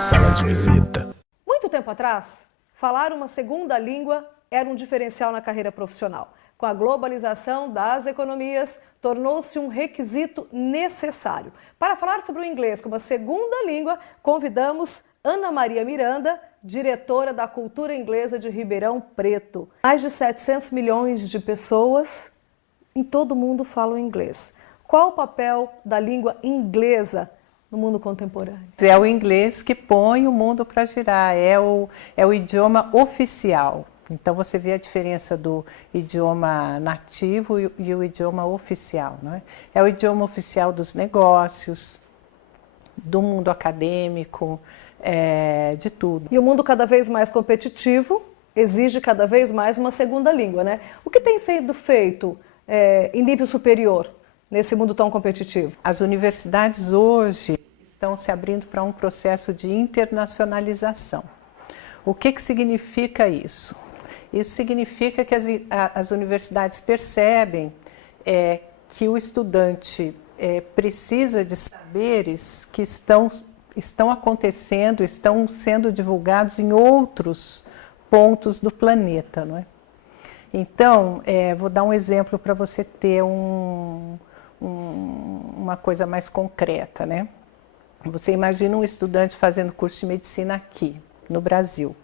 Sala de visita. Muito tempo atrás, falar uma segunda língua era um diferencial na carreira profissional. Com a globalização das economias, tornou-se um requisito necessário. Para falar sobre o inglês como a segunda língua, convidamos Ana Maria Miranda, diretora da Cultura Inglesa de Ribeirão Preto. Mais de 700 milhões de pessoas em todo o mundo falam inglês. Qual o papel da língua inglesa no mundo contemporâneo? É o inglês que põe o mundo para girar, é o idioma oficial. Então você vê a diferença do idioma nativo e o idioma oficial, não é? É o idioma oficial dos negócios, do mundo acadêmico, de tudo. E o mundo cada vez mais competitivo exige cada vez mais uma segunda língua, né? O que tem sido feito em nível superior nesse mundo tão competitivo? As universidades hoje estão se abrindo para um processo de internacionalização. O que significa isso? Isso significa que as universidades percebem que o estudante precisa de saberes que estão acontecendo, estão sendo divulgados em outros pontos do planeta, não é? Então, vou dar um exemplo para você ter uma coisa mais concreta, né? Você imagina um estudante fazendo curso de medicina aqui, no Brasil.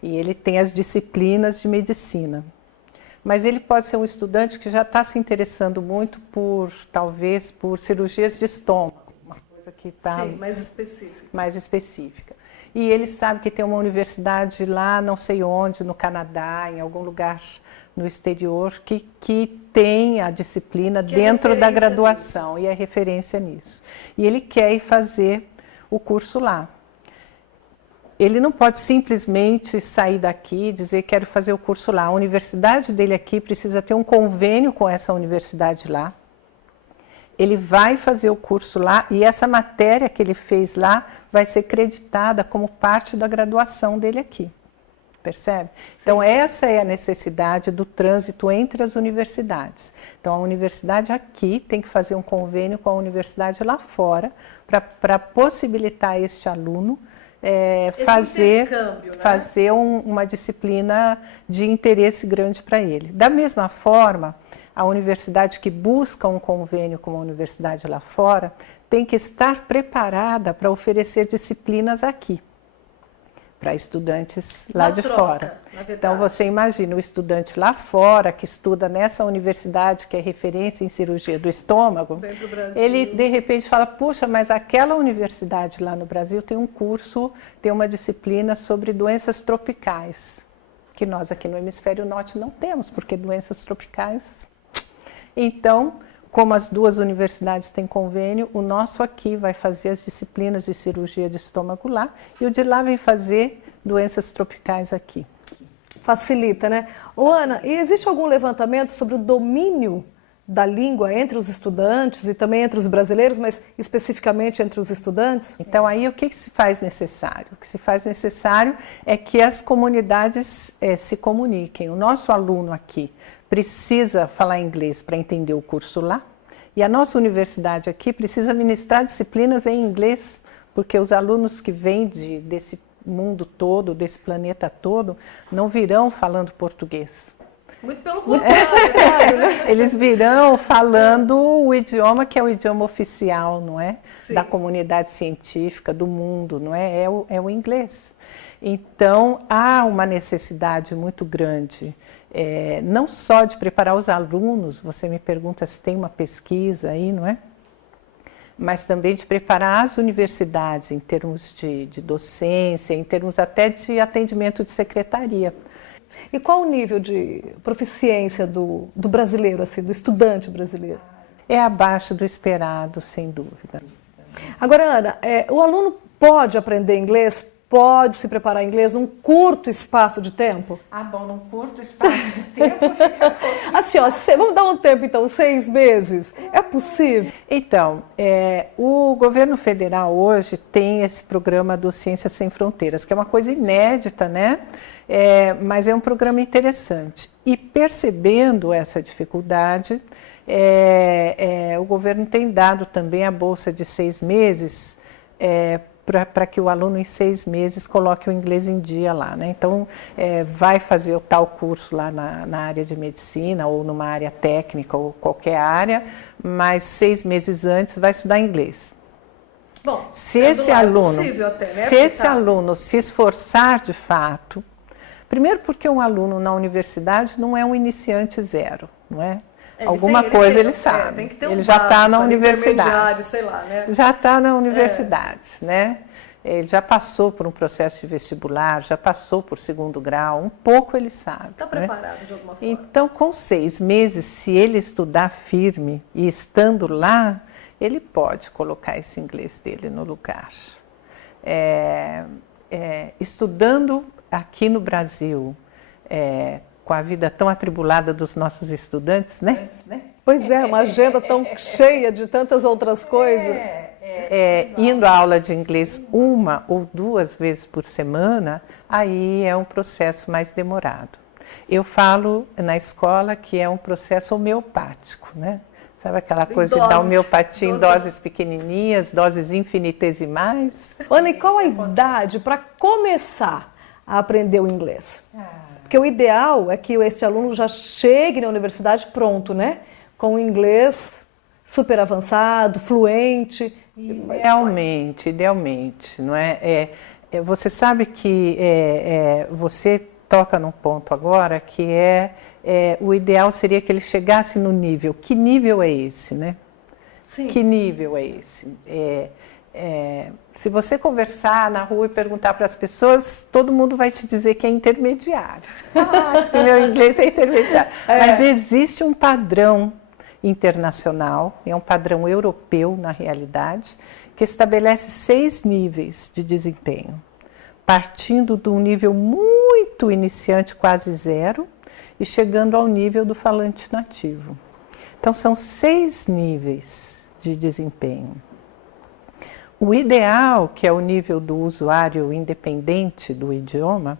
E ele tem as disciplinas de medicina. Mas ele pode ser um estudante que já está se interessando muito talvez por cirurgias de estômago, uma coisa que está mais específica. E ele sabe que tem uma universidade lá, não sei onde, no Canadá, em algum lugar no exterior, que tem a disciplina dentro da graduação e é referência nisso. E ele quer ir fazer o curso lá. Ele não pode simplesmente sair daqui e dizer quero fazer o curso lá. A universidade dele aqui precisa ter um convênio com essa universidade lá. Ele vai fazer o curso lá e essa matéria que ele fez lá vai ser creditada como parte da graduação dele aqui. Percebe? Então essa é a necessidade do trânsito entre as universidades. Então a universidade aqui tem que fazer um convênio com a universidade lá fora para possibilitar este aluno fazer uma disciplina de interesse grande para ele. Da mesma forma, a universidade que busca um convênio com a universidade lá fora tem que estar preparada para oferecer disciplinas aqui, para estudantes lá de fora. Então você imagina o estudante lá fora que estuda nessa universidade que é referência em cirurgia do estômago, ele de repente fala, puxa, mas aquela universidade lá no Brasil tem um curso, tem uma disciplina sobre doenças tropicais, que nós aqui no hemisfério norte não temos, porque doenças tropicais. Então, como as duas universidades têm convênio, o nosso aqui vai fazer as disciplinas de cirurgia de estômago lá e o de lá vem fazer doenças tropicais aqui. Facilita, né? Ana, e existe algum levantamento sobre o domínio da língua entre os estudantes e também entre os brasileiros, mas especificamente entre os estudantes? Então aí o que se faz necessário? O que se faz necessário é que as comunidades se comuniquem. O nosso aluno aqui precisa falar inglês para entender o curso lá, e a nossa universidade aqui precisa ministrar disciplinas em inglês, porque os alunos que vêm desse mundo todo, desse planeta todo, não virão falando português. Muito pelo contrário, claro, né? Eles virão falando o idioma que é o idioma oficial, não é? Sim. Da comunidade científica, do mundo, não é? É o inglês. Então, há uma necessidade muito grande, não só de preparar os alunos, você me pergunta se tem uma pesquisa aí, não é? Mas também de preparar as universidades em termos de docência, em termos até de atendimento de secretaria. E qual o nível de proficiência do brasileiro, assim, do estudante brasileiro? É abaixo do esperado, sem dúvida. Agora, Ana, o aluno pode aprender inglês, pode se preparar em inglês num curto espaço de tempo? Ah, bom, num curto espaço de tempo fica... Assim, ó, vamos dar um tempo, então, 6 meses. É possível? Então, o governo federal hoje tem esse programa do Ciências Sem Fronteiras, que é uma coisa inédita, né? Mas é um programa interessante. E percebendo essa dificuldade, o governo tem dado também a bolsa de 6 meses para que o aluno em 6 meses coloque o inglês em dia lá, né? Então, vai fazer o tal curso lá na área de medicina ou numa área técnica ou qualquer área, mas 6 meses antes vai estudar inglês. Bom, se esse aluno, possível até, né? se esse aluno se esforçar de fato, primeiro porque um aluno na universidade não é um iniciante zero, não é? Alguma coisa ele sabe, tem que ter ele já está na universidade, sei lá, né? Já está na universidade, né? Ele já passou por um processo de vestibular, já passou por 2º grau, um pouco ele sabe. Está preparado de alguma forma. Então, com 6 meses, se ele estudar firme e estando lá, ele pode colocar esse inglês dele no lugar. Estudando aqui no Brasil, com a vida tão atribulada dos nossos estudantes, né? Pois é, uma agenda tão cheia de tantas outras coisas. Indo à aula de inglês 1 ou 2 vezes por semana, aí é um processo mais demorado. Eu falo na escola que é um processo homeopático, né? Sabe aquela coisa de dar homeopatia em doses pequenininhas, doses infinitesimais? Ana, e qual a idade para começar a aprender o inglês? Porque o ideal é que esse aluno já chegue na universidade pronto, né? Com o inglês super avançado, fluente. Idealmente, não é? Você sabe que você toca num ponto agora que o ideal seria que ele chegasse no nível. Que nível é esse, né? Sim. Que nível é esse? Se você conversar na rua e perguntar para as pessoas, todo mundo vai te dizer que é intermediário. Acho que meu inglês é intermediário. Mas existe um padrão internacional, é um padrão europeu na realidade, que estabelece 6 níveis de desempenho, partindo de um nível muito iniciante, quase 0, e chegando ao nível do falante nativo. Então são 6 níveis de desempenho. O ideal, que é o nível do usuário independente do idioma,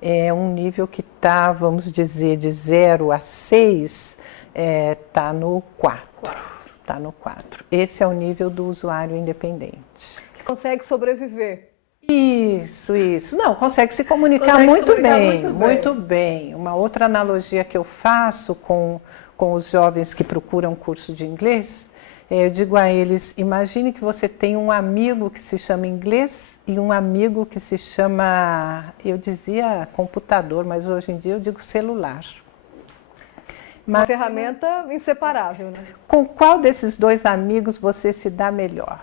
é um nível que está, vamos dizer, de 0 a 6, está no 4. Está no 4. Esse é o nível do usuário independente. Que consegue sobreviver. Isso. Não, consegue se comunicar muito bem. Uma outra analogia que eu faço com os jovens que procuram curso de inglês, eu digo a eles, imagine que você tem um amigo que se chama inglês e um amigo que se chama, eu dizia computador, mas hoje em dia eu digo celular. Uma ferramenta inseparável, né? Com qual desses 2 amigos você se dá melhor?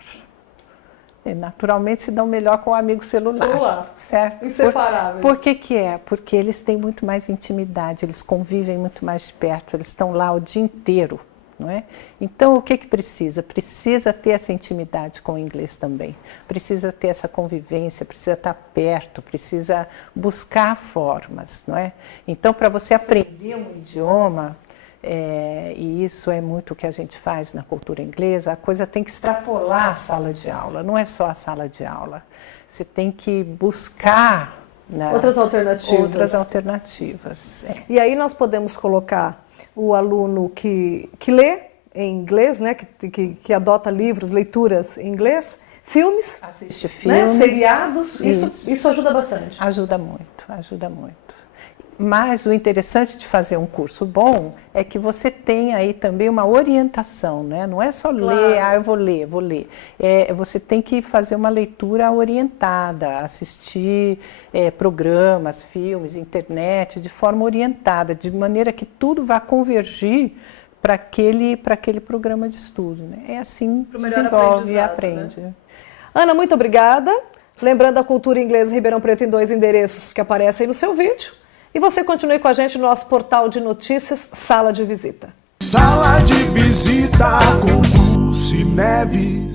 Naturalmente se dão melhor com o amigo celular, certo? Inseparável. Por que que é? Porque eles têm muito mais intimidade, eles convivem muito mais de perto, eles estão lá o dia inteiro, não é? Então, o que que precisa? Precisa ter essa intimidade com o inglês também, precisa ter essa convivência, precisa estar perto, precisa buscar formas, não é? Então, para você aprender um idioma, e isso é muito o que a gente faz na cultura inglesa, a coisa tem que extrapolar a sala de aula, não é só a sala de aula. Você tem que buscar, né, outras alternativas. E aí nós podemos colocar o aluno que lê em inglês, né, que adota livros, leituras em inglês, filmes, assiste filmes, né, seriados, isso ajuda bastante. Ajuda muito. Mas o interessante de fazer um curso bom é que você tem aí também uma orientação, né? Não é só ler, eu vou ler. Você tem que fazer uma leitura orientada, assistir programas, filmes, internet, de forma orientada, de maneira que tudo vá convergir para aquele programa de estudo, né? É assim que desenvolve e aprende. Né? Ana, muito obrigada. Lembrando a Cultura Inglesa Ribeirão Preto em 2 endereços que aparecem aí no seu vídeo. E você continue com a gente no nosso portal de notícias Sala de Visita. Sala de Visita com Dulce Neves.